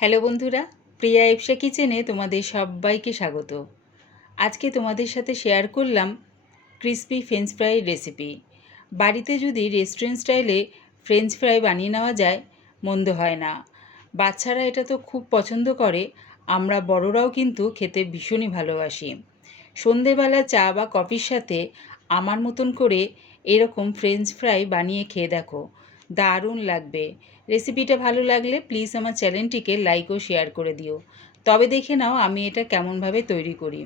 Hello বন্ধুরা, প্রিয়া ইপসা কিচেনে তোমাদের সবাইকে স্বাগত। আজকে তোমাদের সাথে শেয়ার করলাম ক্রিসপি ফ্রেঞ্চ ফ্রাই রেসিপি। বাড়িতে যদি রেস্টুরেন্ট স্টাইলে ফ্রেঞ্চ ফ্রাই বানিয়ে নেওয়া যায়, মন্দ হয় না। বাচ্চারা এটা তো খুব পছন্দ করে, আমরা বড়রাও কিন্তু খেতে ভীষণই ভালোবাসি। সন্ধেবেলা চা বা কফির সাথে আমার মতন করে এরকম ফ্রেঞ্চ ফ্রাই বানিয়ে খেয়ে দেখো, দারুণ লাগবে। রেসিপিটা ভালো লাগলে প্লিজ আমার চ্যানেলটিকে লাইক ও শেয়ার করে দিও। তবে দেখে নাও আমি এটা কেমনভাবে তৈরি করি।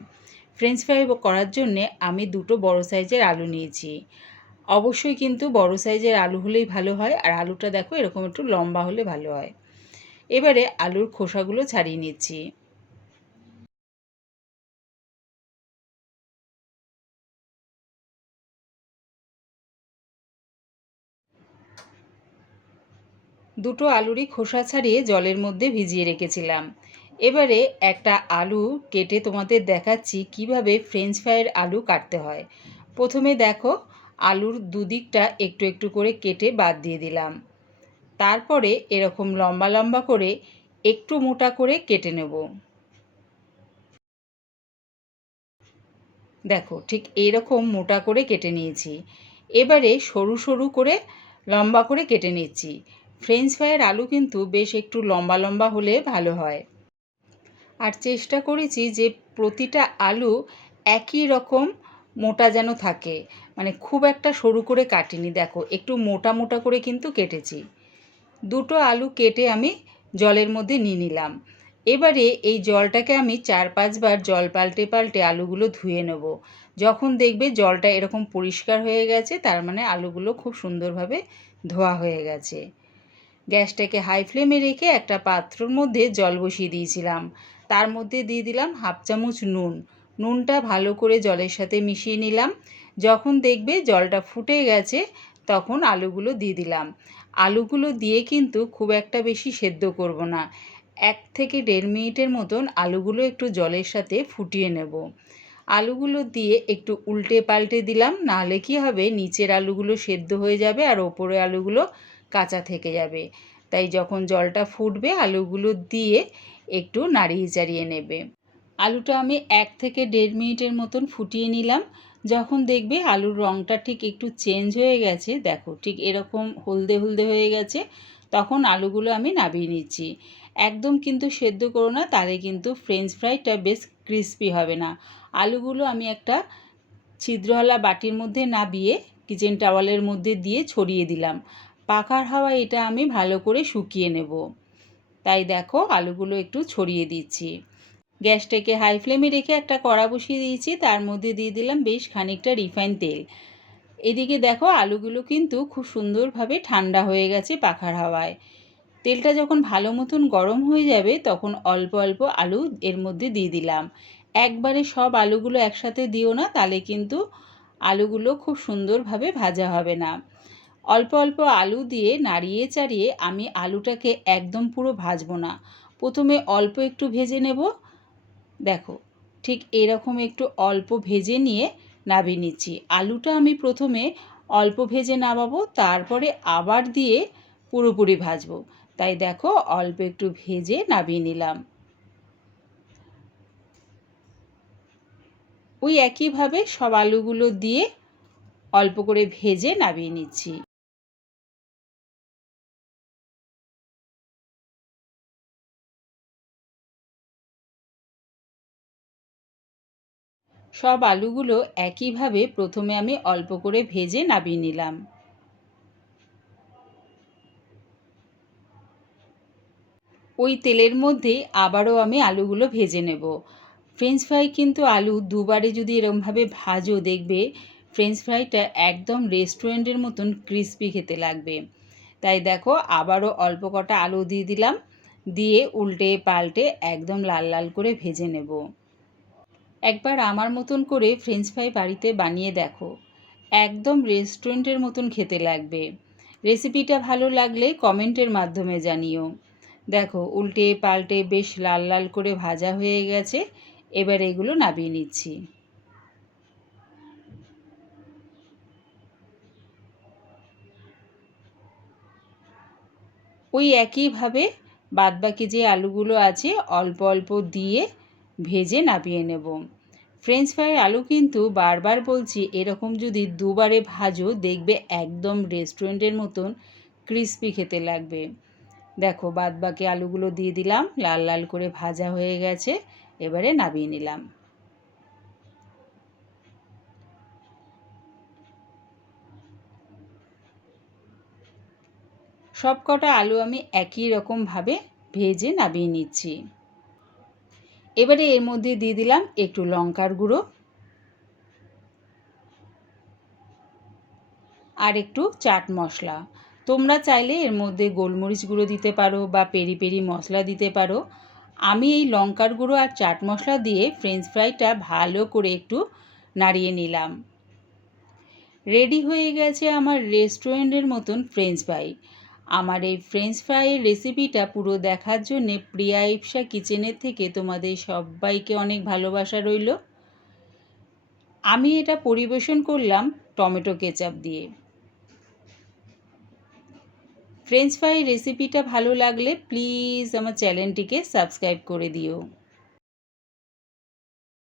ফ্রেঞ্চ ফ্রাই করার জন্যে আমি দুটো বড় সাইজের আলু নিয়েছি। অবশ্যই কিন্তু বড় সাইজের আলু হলেই ভালো হয়, আর আলুটা দেখো এরকম একটু লম্বা হলে ভালো হয়। এবারে আলুর খোসাগুলো ছাড়িয়ে নিচ্ছি। দুটো আলুরই খোসা ছাড়িয়ে জলের মধ্যে ভিজিয়ে রেখেছিলাম। এবারে একটা আলু কেটে তোমাদের দেখাচ্ছি কিভাবে ফ্রেঞ্চ ফ্রাইয়ের আলু কাটতে হয়। প্রথমে দেখো, আলুর দুদিকটা একটু একটু করে কেটে বাদ দিয়ে দিলাম। তারপরে এরকম লম্বা লম্বা করে একটু মোটা করে কেটে নেব। দেখো, ঠিক এইরকম মোটা করে কেটে নিয়েছি। এবারে সরু সরু করে লম্বা করে কেটে নিচ্ছি। ফ্রেঞ্চ ফ্রাইয়ের আলু কিন্তু বেশ একটু লম্বা লম্বা হলে ভালো হয়। আর চেষ্টা করেছি যে প্রতিটা আলু একই রকম মোটা যেন থাকে, মানে খুব একটা সরু করে কাটিনি। দেখো, একটু মোটা মোটা করে কিন্তু কেটেছি। দুটো আলু কেটে আমি জলের মধ্যে নিয়ে নিলাম। এবারে এই জলটাকে আমি 4-5 বার জল পাল্টে পাল্টে আলুগুলো ধুয়ে নেব। যখন দেখবে জলটা এরকম পরিষ্কার হয়ে গেছে, তার মানে আলুগুলো খুব সুন্দরভাবে ধোয়া হয়ে গেছে। গ্যাসটাকে হাই ফ্লেমে রেখে একটা পাত্রর মধ্যে জল বসিয়ে দিয়েছিলাম। তার মধ্যে দিয়ে দিলাম 1/2 চামচ নুন। নুনটা ভালো করে জলের সাথে মিশিয়ে নিলাম। যখন দেখবে জলটা ফুটে গেছে, তখন আলুগুলো দিয়ে দিলাম। আলুগুলো দিয়ে কিন্তু খুব একটা বেশি সেদ্ধ করব না। 1 থেকে 1.5 মিনিটের মতন আলুগুলো একটু জলের সাথে ফুটিয়ে নেব। আলুগুলো দিয়ে একটু উল্টে পাল্টে দিলাম, নাহলে কী হবে, নিচের আলুগুলো সেদ্ধ হয়ে যাবে আর ওপরে আলুগুলো কাঁচা থেকে যাবে। তাই যখন জলটা ফুটবে আলুগুলো দিয়ে একটু নাড়িয়ে চাড়িয়ে নেবে। আলুটা আমি 1 থেকে 1.5 মিনিটের মতন ফুটিয়ে নিলাম। যখন দেখবে আলুর রঙটা ঠিক একটু চেঞ্জ হয়ে গেছে, দেখো ঠিক এরকম হলদে হলদে হয়ে গেছে, তখন আলুগুলো আমি নামিয়ে নিচ্ছি। একদম কিন্তু সেদ্ধ করো না, তাহলে কিন্তু ফ্রেঞ্চ ফ্রাইটা বেশ ক্রিস্পি হবে না। আলুগুলো আমি একটা ছিদ্রওয়ালা বাটির মধ্যে নাবিয়ে কিচেন টাওয়ালের মধ্যে দিয়ে ছড়িয়ে দিলাম। পাখার হাওয়ায় এটা আমি ভালো করে শুকিয়ে নেব। তাই দেখো, আলুগুলো একটু ছড়িয়ে দিচ্ছি। গ্যাসটাকে হাই ফ্লেমে রেখে একটা কড়া বসিয়ে দিয়েছি, তার মধ্যে দিয়ে দিলাম বেশ খানিকটা রিফাইন তেল। এদিকে দেখো, আলুগুলো কিন্তু খুব সুন্দরভাবে ঠান্ডা হয়ে গেছে পাখার হাওয়ায়। তেলটা যখন ভালো মতন গরম হয়ে যাবে, তখন অল্প অল্প আলু এর মধ্যে দিয়ে দিলাম। একবারে সব আলুগুলো একসাথে দিও না, তাহলে কিন্তু আলুগুলো খুব সুন্দরভাবে ভাজা হবে না। অল্প অল্প আলু দিয়ে নাড়িয়ে চাড়িয়ে আমি আলুটাকে একদম পুরো ভাজবো না, প্রথমে অল্প একটু ভেজে নেব। দেখো, ঠিক এরকম একটু অল্প ভেজে নিয়ে নামিয়ে নিচ্ছি। আলুটা আমি প্রথমে অল্প ভেজে নামাবো, তারপরে আবার দিয়ে পুরোপুরি ভাজবো। তাই দেখো, অল্প একটু ভেজে নামিয়ে নিলাম। ওই একইভাবে সব আলুগুলো দিয়ে অল্প করে ভেজে নামিয়ে নিচ্ছি। সব আলুগুলো একইভাবে প্রথমে আমি অল্প করে ভেজে নামিয়ে নিলাম। ওই তেলের মধ্যেই আবারও আমি আলুগুলো ভেজে নেব। ফ্রেঞ্চ ফ্রাই কিন্তু আলু দুবারে যদি এরমভাবে ভাজো, দেখবে ফ্রেঞ্চ ফ্রাইটা একদম রেস্টুরেন্টের মতন ক্রিস্পি খেতে লাগবে। তাই দেখো, আবারও অল্প কটা আলু দিয়ে দিলাম, দিয়ে উল্টে পাল্টে একদম লাল লাল করে ভেজে নেব। একবার আমার মতন করে ফ্রেঞ্চ ফ্রাই বাড়িতে বানিয়ে দেখো, একদম রেস্টুরেন্টের মতন খেতে লাগবে। রেসিপিটা ভালো লাগলে কমেন্টের মাধ্যমে জানিও। দেখো, উল্টে পাল্টে বেশ লাল লাল করে ভাজা হয়ে গেছে। এবার এগুলো নামিয়ে নিচ্ছি। ওই একইভাবে বাদবাকি যে আলুগুলো আছে অল্প অল্প দিয়ে ভেজে নামিয়ে নেব। ফ্রেঞ্চ ফ্রাইয়ের আলু কিন্তু বারবার বলছি এরকম যদি দুবারে ভাজো দেখবে একদম রেস্টুরেন্টের মতন ক্রিস্পি খেতে লাগবে। দেখো বাদবাকি আলুগুলো দিয়ে দিলাম, লাল লাল করে ভাজা হয়ে গেছে, এবারে নামিয়ে নিলাম। সব কটা আলু আমি একই রকমভাবে ভেজে নামিয়ে নিচ্ছি। এবারে এর মধ্যে দিয়ে দিলাম একটু লঙ্কার গুঁড়ো আর একটু চাট মশলা। তোমরা চাইলে এর মধ্যে গোলমরিচ গুঁড়ো দিতে পারো বা পেরি পেরি মশলা দিতে পারো। আমি এই লঙ্কার গুঁড়ো আর চাট মশলা দিয়ে ফ্রেঞ্চ ফ্রাইটা ভালো করে একটু নাড়িয়ে নিলাম। রেডি হয়ে গেছে আমার রেস্টুরেন্টের মতন ফ্রেঞ্চ ফ্রাই। আমার এই ফ্রেঞ্চ ফ্রাইয়ের রেসিপিটা পুরো দেখার জন্যে প্রিয়া ইপসা কিচেনের থেকে তোমাদের সবাইকে অনেক ভালোবাসা রইল। আমি এটা পরিবেশন করলাম টমেটো কেচাপ দিয়ে। ফ্রেঞ্চ ফ্রাই রেসিপিটা ভালো লাগলে প্লিজ আমার চ্যানেলটিকে সাবস্ক্রাইব করে দিও।